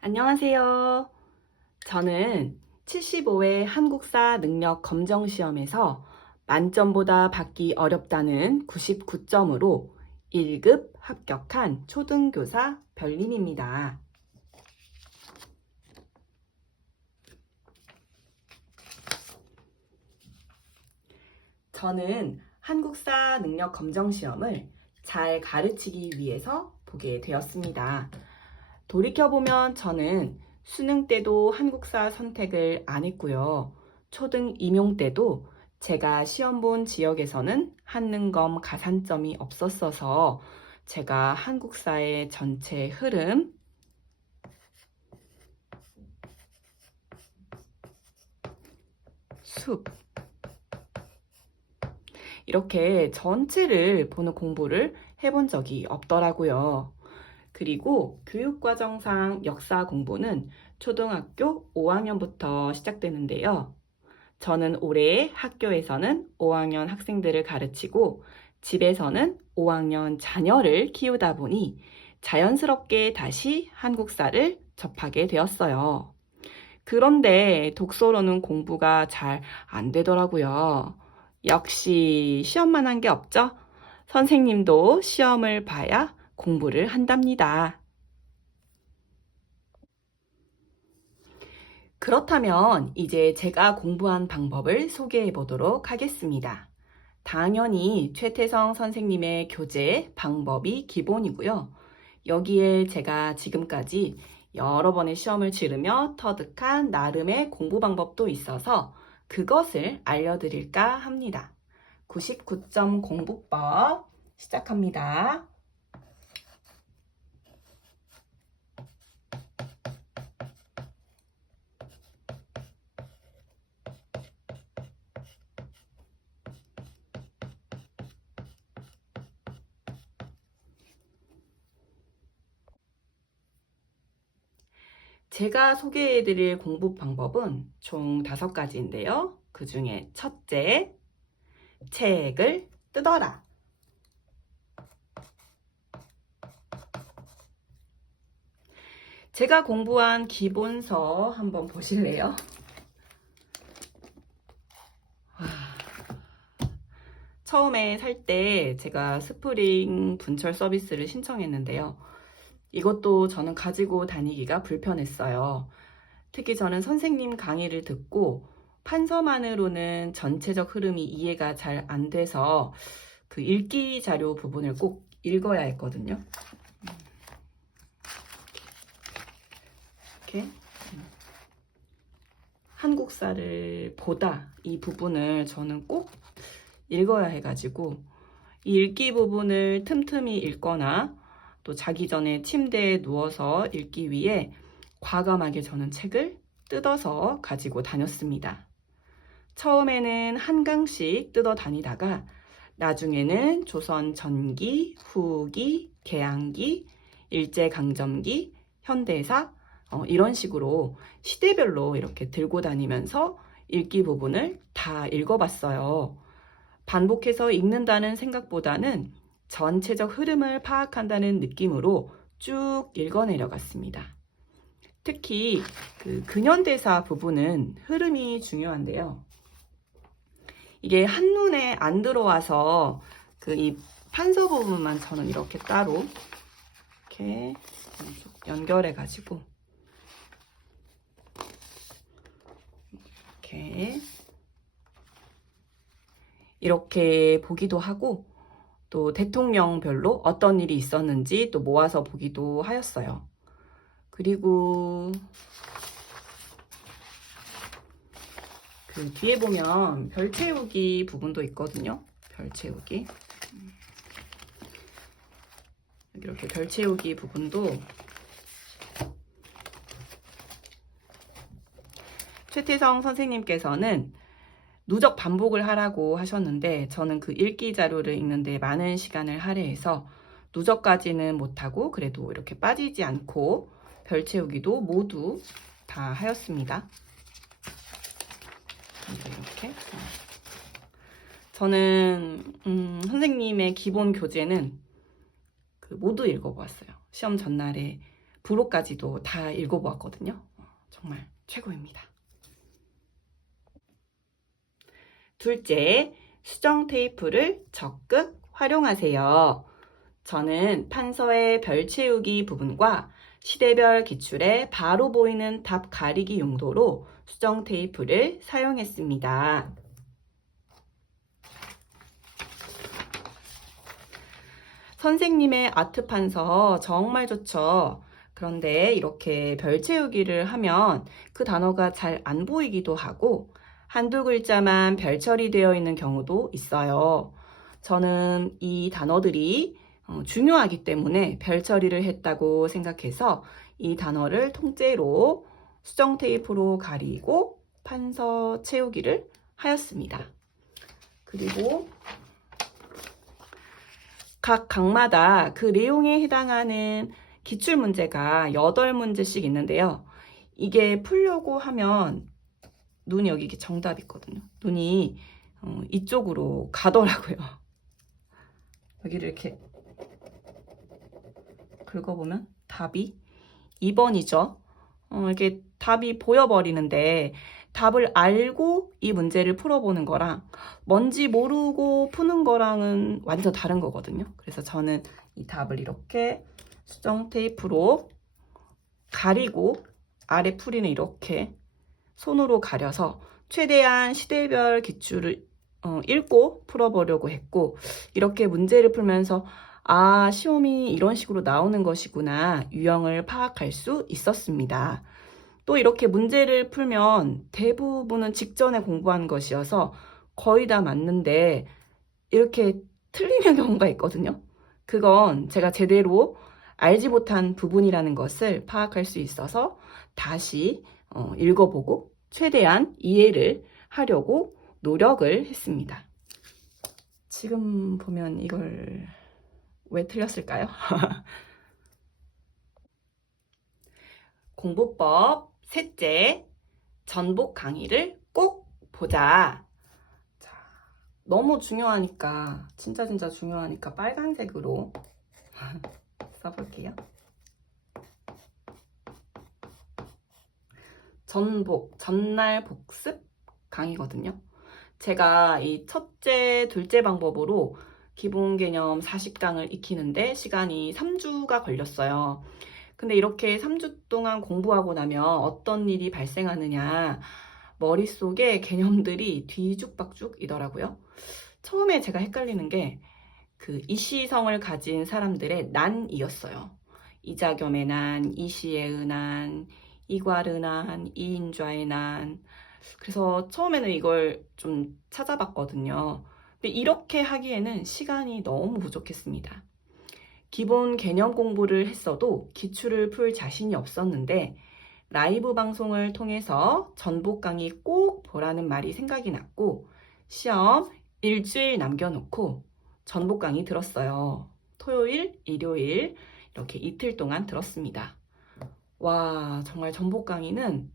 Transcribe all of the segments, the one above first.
안녕하세요. 저는 75회 한국사 능력 검정 시험에서 만점보다 받기 어렵다는 99점으로 1급 합격한 초등교사 별님입니다. 저는 한국사 능력 검정 시험을 잘 가르치기 위해서 보게 되었습니다. 돌이켜보면 저는 수능 때도 한국사 선택을 안 했고요. 초등 임용 때도 제가 시험 본 지역에서는 한능검 가산점이 없었어서 제가 한국사의 전체 흐름, 숲, 이렇게 전체를 보는 공부를 해본 적이 없더라고요. 그리고 교육과정상 역사 공부는 초등학교 5학년부터 시작되는데요. 저는 올해 학교에서는 5학년 학생들을 가르치고 집에서는 5학년 자녀를 키우다 보니 자연스럽게 다시 한국사를 접하게 되었어요. 그런데 독서로는 공부가 잘 안 되더라고요. 역시 시험만 한 게 없죠? 선생님도 시험을 봐야 공부를 한답니다. 그렇다면 이제 제가 공부한 방법을 소개해 보도록 하겠습니다. 당연히 최태성 선생님의 교재 방법이 기본이고요. 여기에 제가 지금까지 여러 번의 시험을 치르며 터득한 나름의 공부 방법도 있어서 그것을 알려드릴까 합니다. 99점 공부법 시작합니다. 제가 소개해드릴 공부 방법은 총 5가지인데요. 그 중에 첫째, 책을 뜯어라. 제가 공부한 기본서 한번 보실래요? 처음에 살 때 제가 스프링 분철 서비스를 신청했는데요. 이것도 저는 가지고 다니기가 불편했어요. 특히 저는 선생님 강의를 듣고 판서만으로는 전체적 흐름이 이해가 잘 안 돼서 그 읽기 자료 부분을 꼭 읽어야 했거든요. 이렇게 한국사를 보다 이 부분을 저는 꼭 읽어야 해가지고 이 읽기 부분을 틈틈이 읽거나 또 자기 전에 침대에 누워서 읽기 위해 과감하게 저는 책을 뜯어서 가지고 다녔습니다. 처음에는 한 강씩 뜯어 다니다가 나중에는 조선 전기, 후기, 개항기, 일제강점기, 현대사 이런 식으로 시대별로 이렇게 들고 다니면서 읽기 부분을 다 읽어봤어요. 반복해서 읽는다는 생각보다는 전체적 흐름을 파악한다는 느낌으로 쭉 읽어내려갔습니다. 특히 그 근현대사 부분은 흐름이 중요한데요. 이게 한눈에 안 들어와서 그 이 판서 부분만 저는 이렇게 따로 이렇게 연결해 가지고 이렇게 보기도 하고 또 대통령별로 어떤 일이 있었는지 또 모아서 보기도 하였어요. 그리고 그 뒤에 보면 별 채우기 부분도 있거든요. 별 채우기. 이렇게 별 채우기 부분도 최태성 선생님께서는 누적 반복을 하라고 하셨는데 저는 그 읽기 자료를 읽는데 많은 시간을 할애해서 누적까지는 못하고 그래도 이렇게 빠지지 않고 별 채우기도 모두 다 하였습니다. 이렇게 저는 선생님의 기본 교재는 모두 읽어보았어요. 시험 전날에 부로까지도 다 읽어보았거든요. 정말 최고입니다. 둘째, 수정 테이프를 적극 활용하세요. 저는 판서의 별 채우기 부분과 시대별 기출에 바로 보이는 답 가리기 용도로 수정 테이프를 사용했습니다. 선생님의 아트 판서 정말 좋죠. 그런데 이렇게 별 채우기를 하면 그 단어가 잘 안 보이기도 하고 한두 글자만 별 처리되어 있는 경우도 있어요. 저는 이 단어들이 중요하기 때문에 별 처리를 했다고 생각해서 이 단어를 통째로 수정 테이프로 가리고 판서 채우기를 하였습니다. 그리고 각 강마다 그 내용에 해당하는 기출문제가 8문제씩 있는데요. 이게 풀려고 하면 눈이 여기 정답이 있거든요. 눈이 이쪽으로 가더라고요. 여기를 이렇게 긁어보면 답이 2번이죠. 이렇게 답이 보여버리는데 답을 알고 이 문제를 풀어보는 거랑 뭔지 모르고 푸는 거랑은 완전 다른 거거든요. 그래서 저는 이 답을 이렇게 수정 테이프로 가리고 아래 풀이는 이렇게 손으로 가려서 최대한 시대별 기출을 읽고 풀어보려고 했고, 이렇게 문제를 풀면서 아, 시험이 이런 식으로 나오는 것이구나 유형을 파악할 수 있었습니다. 또 이렇게 문제를 풀면 대부분은 직전에 공부한 것이어서 거의 다 맞는데 이렇게 틀리는 경우가 있거든요. 그건 제가 제대로 알지 못한 부분이라는 것을 파악할 수 있어서 다시 읽어보고 최대한 이해를 하려고 노력을 했습니다. 지금 보면 이걸 왜 틀렸을까요? 공부법 셋째, 전복 강의를 꼭 보자. 자, 너무 중요하니까, 진짜 중요하니까 빨간색으로 써볼게요. 전날 복습 강의거든요. 제가 이 첫째, 둘째 방법으로 기본 개념 40강을 익히는데 시간이 3주가 걸렸어요. 근데 이렇게 3주 동안 공부하고 나면 어떤 일이 발생하느냐, 머릿속에 개념들이 뒤죽박죽이더라고요. 처음에 제가 헷갈리는 게 그 이시성을 가진 사람들의 난이었어요. 이자겸의 난, 이시의 난, 이괄의 난, 이인좌의 난. 그래서 처음에는 이걸 좀 찾아봤거든요. 근데 이렇게 하기에는 시간이 너무 부족했습니다. 기본 개념 공부를 했어도 기출을 풀 자신이 없었는데 라이브 방송을 통해서 전복 강의 꼭 보라는 말이 생각이 났고 시험 일주일 남겨놓고 전복 강의 들었어요. 토요일, 일요일 이렇게 이틀 동안 들었습니다. 와, 정말 전복 강의는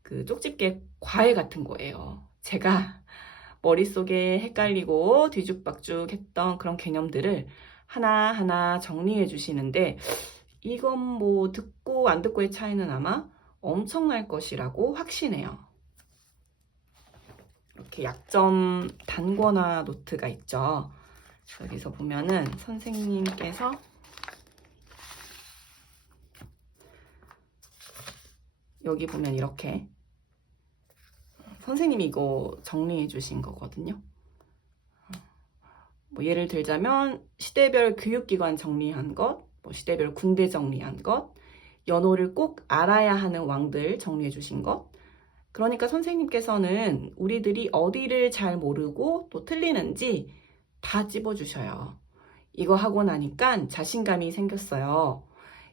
그 쪽집게 과외 같은 거예요. 제가 머릿속에 헷갈리고 뒤죽박죽 했던 그런 개념들을 하나하나 정리해 주시는데 이건 뭐 듣고 안 듣고의 차이는 아마 엄청날 것이라고 확신해요. 이렇게 약점 단권화 노트가 있죠. 여기서 보면은 선생님께서 여기 보면 이렇게 선생님이 이거 정리해 주신 거거든요. 뭐 예를 들자면 시대별 교육기관 정리한 것, 뭐 시대별 군대 정리한 것, 연호를 꼭 알아야 하는 왕들 정리해 주신 것. 그러니까 선생님께서는 우리들이 어디를 잘 모르고 또 틀리는지 다 찝어주셔요. 이거 하고 나니까 자신감이 생겼어요.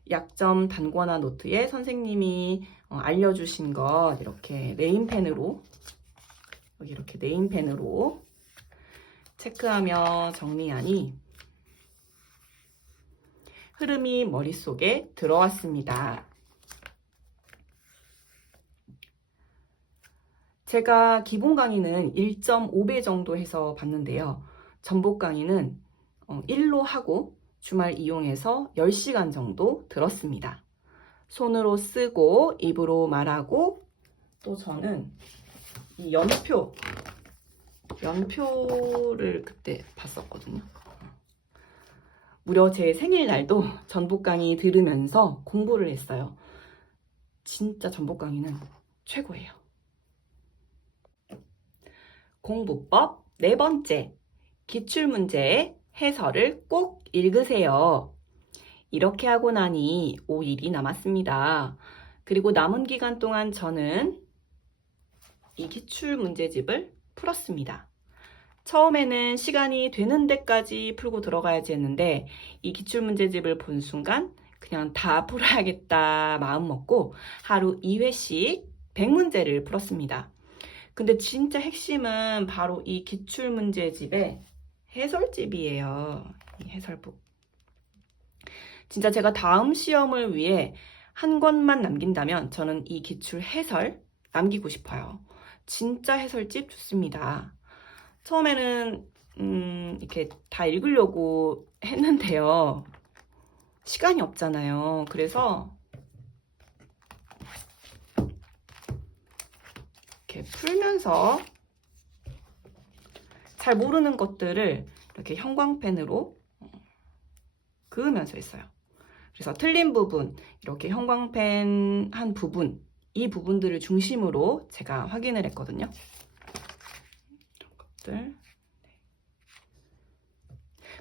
약점 단권화 노트에 선생님이 알려주신 것 이렇게 네임펜으로 여기 이렇게 네임펜으로 체크하며 정리하니 흐름이 머릿속에 들어왔습니다. 제가 기본 강의는 1.5배 정도 해서 봤는데요. 전복 강의는 1로 하고 주말 이용해서 10시간 정도 들었습니다. 손으로 쓰고 입으로 말하고, 또 저는 이 연표를 그때 봤었거든요. 무려 제 생일날도 전북 강의 들으면서 공부를 했어요. 진짜 전북 강의는 최고예요. 공부법 4번째, 기출문제의 해설을 꼭 읽으세요. 이렇게 하고 나니 5일이 남았습니다. 그리고 남은 기간 동안 저는 이 기출문제집을 풀었습니다. 처음에는 시간이 되는 데까지 풀고 들어가야지 했는데 이 기출문제집을 본 순간 그냥 다 풀어야겠다 마음 먹고 하루 2회씩 100문제를 풀었습니다. 근데 진짜 핵심은 바로 이 기출문제집의 해설집이에요. 이 해설북. 진짜 제가 다음 시험을 위해 한 권만 남긴다면 저는 이 기출 해설 남기고 싶어요. 진짜 해설집 좋습니다. 처음에는 이렇게 다 읽으려고 했는데요. 시간이 없잖아요. 그래서 이렇게 풀면서 잘 모르는 것들을 이렇게 형광펜으로 그으면서 했어요. 그래서 틀린 부분, 이렇게 형광펜 한 부분, 이 부분들을 중심으로 제가 확인을 했거든요. 이런 것들.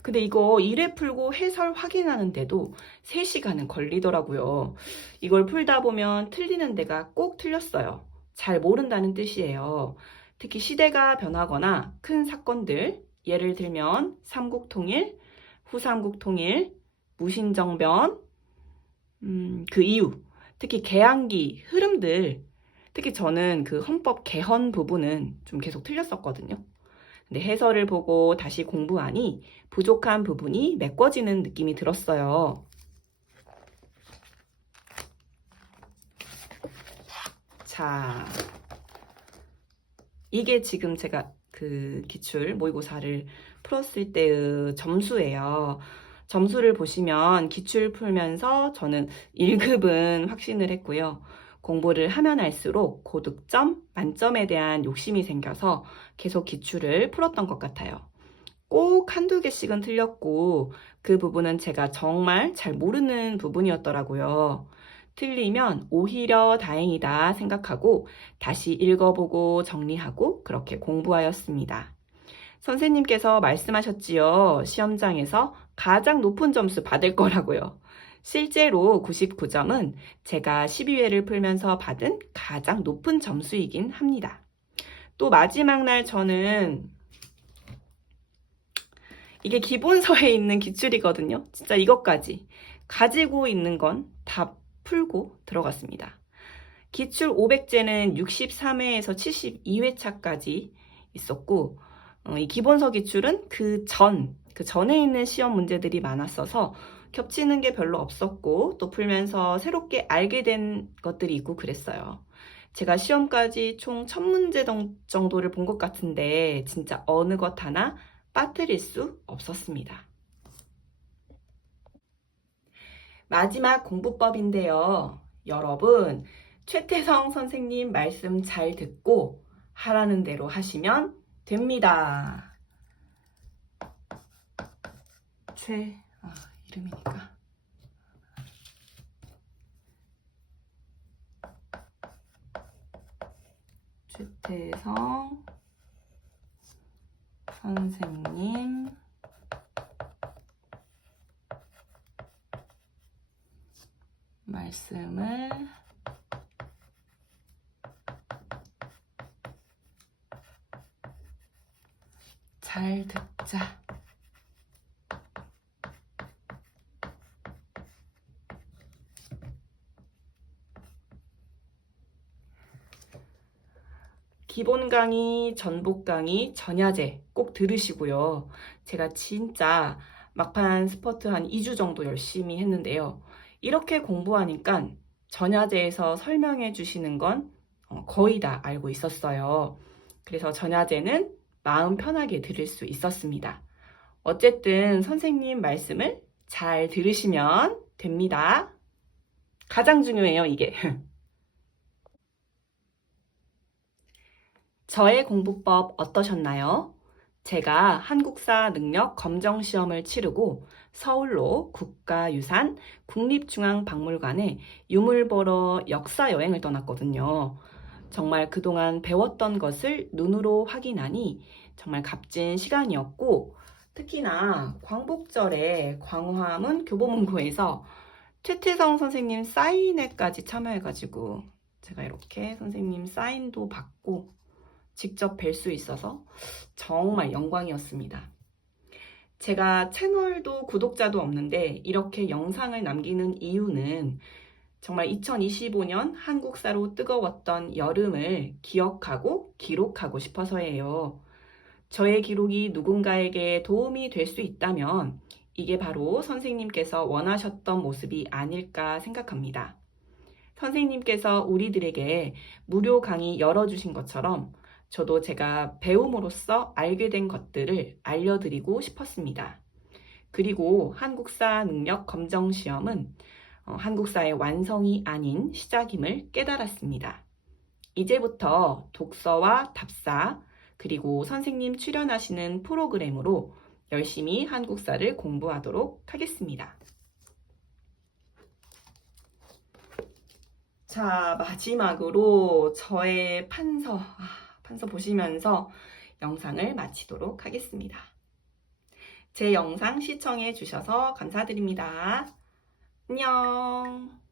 근데 이거 1회 풀고 해설 확인하는데도 3시간은 걸리더라고요. 이걸 풀다 보면 틀리는 데가 꼭 틀렸어요. 잘 모른다는 뜻이에요. 특히 시대가 변하거나 큰 사건들, 예를 들면 삼국통일, 후삼국통일, 무신정변, 그 이후, 특히 개항기 흐름들, 특히 저는 그 헌법 개헌 부분은 좀 계속 틀렸었거든요. 근데 해설을 보고 다시 공부하니 부족한 부분이 메꿔지는 느낌이 들었어요. 자, 이게 지금 제가 그 기출 모의고사를 풀었을 때의 점수예요. 점수를 보시면 기출 풀면서 저는 1급은 확신을 했고요. 공부를 하면 할수록 고득점, 만점에 대한 욕심이 생겨서 계속 기출을 풀었던 것 같아요. 꼭 한두 개씩은 틀렸고 그 부분은 제가 정말 잘 모르는 부분이었더라고요. 틀리면 오히려 다행이다 생각하고 다시 읽어보고 정리하고 그렇게 공부하였습니다. 선생님께서 말씀하셨지요. 시험장에서 가장 높은 점수 받을 거라고요. 실제로 99점은 제가 12회를 풀면서 받은 가장 높은 점수이긴 합니다. 또 마지막 날 저는 이게 기본서에 있는 기출이거든요. 진짜 이것까지 가지고 있는 건 다 풀고 들어갔습니다. 기출 500제는 63회에서 72회차까지 있었고 이 기본서 기출은 그 전에 있는 시험 문제들이 많았어서 겹치는 게 별로 없었고 또 풀면서 새롭게 알게 된 것들이 있고 그랬어요. 제가 시험까지 총 1000문제 정도를 본 것 같은데 진짜 어느 것 하나 빠뜨릴 수 없었습니다. 마지막 공부법인데요. 여러분, 최태성 선생님 말씀 잘 듣고 하라는 대로 하시면 됩니다. 이름이니까. 최태성 선생님 말씀을 잘 듣자. 기본 강의, 전복 강의, 전야제 꼭 들으시고요. 제가 진짜 막판 스퍼트 한 2주 정도 열심히 했는데요. 이렇게 공부하니까 전야제에서 설명해 주시는 건 거의 다 알고 있었어요. 그래서 전야제는 마음 편하게 들을 수 있었습니다. 어쨌든 선생님 말씀을 잘 들으시면 됩니다. 가장 중요해요, 이게. 저의 공부법 어떠셨나요? 제가 한국사 능력 검정 시험을 치르고 서울로 국가유산 국립중앙박물관에 유물 보러 역사 여행을 떠났거든요. 정말 그동안 배웠던 것을 눈으로 확인하니 정말 값진 시간이었고, 특히나 광복절에 광화문 교보문고에서 최태성 선생님 사인회까지 참여해가지고 제가 이렇게 선생님 사인도 받고 직접 뵐 수 있어서 정말 영광이었습니다. 제가 채널도 구독자도 없는데 이렇게 영상을 남기는 이유는 정말 2025년 한국사로 뜨거웠던 여름을 기억하고 기록하고 싶어서예요. 저의 기록이 누군가에게 도움이 될 수 있다면 이게 바로 선생님께서 원하셨던 모습이 아닐까 생각합니다. 선생님께서 우리들에게 무료 강의 열어주신 것처럼 저도 제가 배움으로써 알게 된 것들을 알려드리고 싶었습니다. 그리고 한국사 능력 검정 시험은 한국사의 완성이 아닌 시작임을 깨달았습니다. 이제부터 독서와 답사, 그리고 선생님 출연하시는 프로그램으로 열심히 한국사를 공부하도록 하겠습니다. 자, 마지막으로 저의 판서 보시면서 영상을 마치도록 하겠습니다. 제 영상 시청해 주셔서 감사드립니다. 안녕.